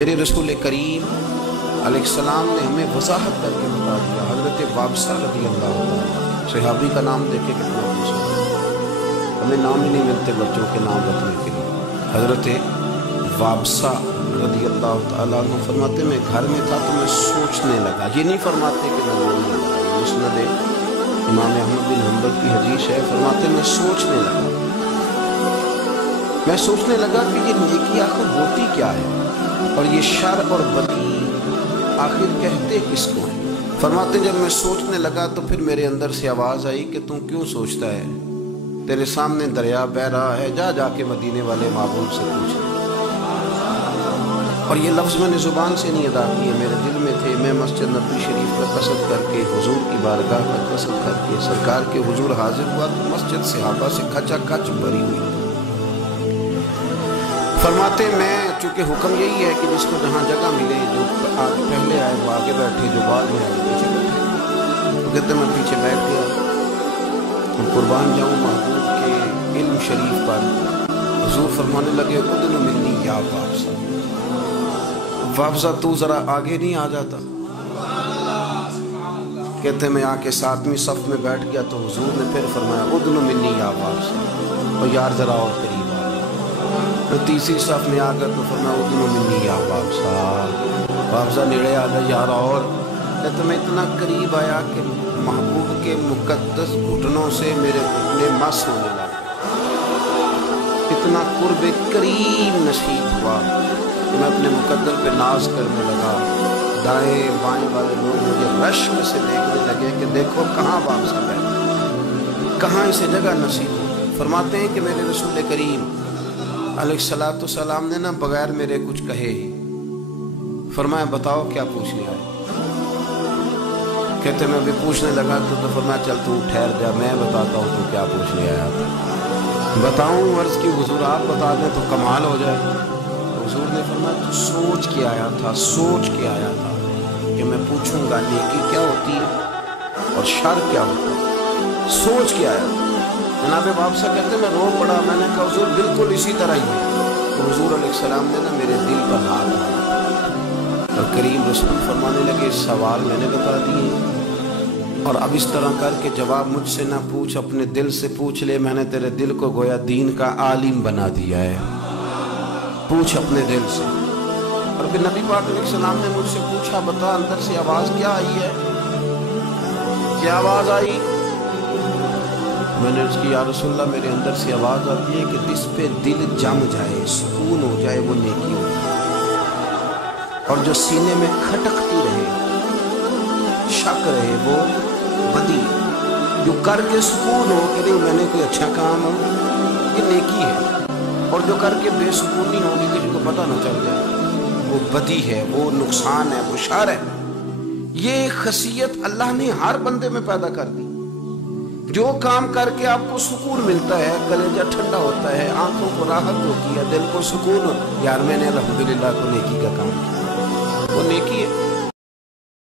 میرے رسول کریم علیہ السلام نے ہمیں وضاحت کر کے بتا دیا۔ حضرت وابصہ رضی اللہ عنہ، صحابی کا نام دیکھے کتنا خوبصورت، ہمیں نام ہی نہیں ملتے بچوں کے نام رکھنے کے لیے۔ حضرت وابصہ رضی اللہ تعالیٰ عنہ فرماتے میں گھر میں تھا تو میں سوچنے لگا، یہ نہیں فرماتے کہ میں بولنے لگا، مسند امام احمد بن حنبل کی حدیث ہے، فرماتے میں سوچنے لگا کہ یہ نیکی آخر ہوتی کیا ہے اور یہ شر اور بدی آخر کہتے کس کو ہیں۔ فرماتے جب میں سوچنے لگا تو پھر میرے اندر سے آواز آئی کہ تم کیوں سوچتا ہے، تیرے سامنے دریا بہہ رہا ہے، جا کے مدینے والے معبود سے پوچھ۔ اور یہ لفظ میں نے زبان سے نہیں ادا کیے، میرے دل میں تھے۔ میں مسجد نبوی شریف کا قصد کر کے، حضور کی بارگاہ کا قصد کر کے سرکار کے حضور حاضر ہوا تو مسجد صحابہ سے کھچا کھچ بھری ہوئی۔ فرماتے میں چونکہ حکم یہی ہے کہ جس کو جہاں جگہ ملے، جو آگے پہلے آئے وہ آگے بیٹھے، جو بعد میں آئے پیچھے بیٹھے، تو کہتے میں پیچھے بیٹھ گیا۔ قربان جاؤں محبوب کے علم شریف پر۔ حضور فرمانے لگے ادن منی یا وابصہ، وابصہ تو ذرا آگے نہیں آ جاتا؟ کہتے میں آ کے 7ویں صف میں بیٹھ گیا تو حضور نے پھر فرمایا ادن منی یا وابصہ، اور یار ذرا اور قریب۔ میں 3ری صف میں آ کر تو فرمایا ادن منی یا وابصہ، وابصہ نیڑے آ گیا یار اور۔ کہتے میں اتنا قریب آیا کہ محبوب کے مقدس گھٹنوں سے میرے گھٹنے مس ہونے لگے، اتنا قرب قریب نصیب ہوا کہ میں اپنے مقدر پہ ناز کرنے لگا۔ دائیں بائیں والے لوگ مجھے رشک سے دیکھنے لگے کہ دیکھو کہاں وابصہ بیٹھا، کہاں اسے جگہ نصیب ہو گئی۔ فرماتے ہیں کہ میرے رسول کریم علیہ السلام نے نہ بغیر میرے کچھ کہے ہی فرمایا بتاؤ کیا پوچھنے آئے۔ کہتے میں بھی پوچھنے لگا تو فرمایا چل تو ٹھہر جا، میں بتاتا ہوں تو کیا پوچھنے آیا تھا۔ بتاؤں عرض کی حضور آپ بتا دیں تو کمال ہو جائے۔ حضور نے فرمایا تو سوچ کے آیا تھا کہ میں پوچھوں گا نیکی کیا ہوتی ہے اور شر کیا ہوتا ہے، سوچ کے آیا۔ جناب وابصہ کہتے میں رو پڑا، میں نے کہا حضور بالکل اسی طرح ہی ہے۔ تو حضور علیہ السلام نے نا میرے دل پر ہاتھ مارا اور کریم رسول فرمانے لگے سوال میں نے بتا دیے، اور اب اس طرح کر کے جواب مجھ سے نہ پوچھ، اپنے دل سے پوچھ لے، میں نے تیرے دل کو گویا دین کا عالم بنا دیا ہے، پوچھ اپنے دل سے۔ اور پھر نبی پاک علیہ السلام نے مجھ سے پوچھا بتا اندر سے آواز کیا آئی ہے، کیا آواز آئی؟ میں نے اس کی یا رسول اللہ میرے اندر سے آواز آتی ہے کہ جس پہ دل جم جائے، سکون ہو جائے، وہ نیکی ہوتی ہے، اور جو سینے میں کھٹکتی رہے، شک رہے، وہ بدی۔ جو کر کے سکون ہو کہ نہیں میں نے کوئی اچھا کام ہو، یہ نیکی ہے، اور جو کر کے بے سکونی ہوگی کسی کو پتہ نہ چل جائے، وہ بدی ہے، وہ نقصان ہے، وہ شر ہے۔ یہ خاصیت اللہ نے ہر بندے میں پیدا کر دی۔ جو کام کر کے آپ کو سکون ملتا ہے، کلیجہ ٹھنڈا ہوتا ہے، آنکھوں کو راحت ہوتی ہے، دل کو سکون، یار میں نے الحمدللہ کو نیکی کا کام کیا، وہ نیکی ہے۔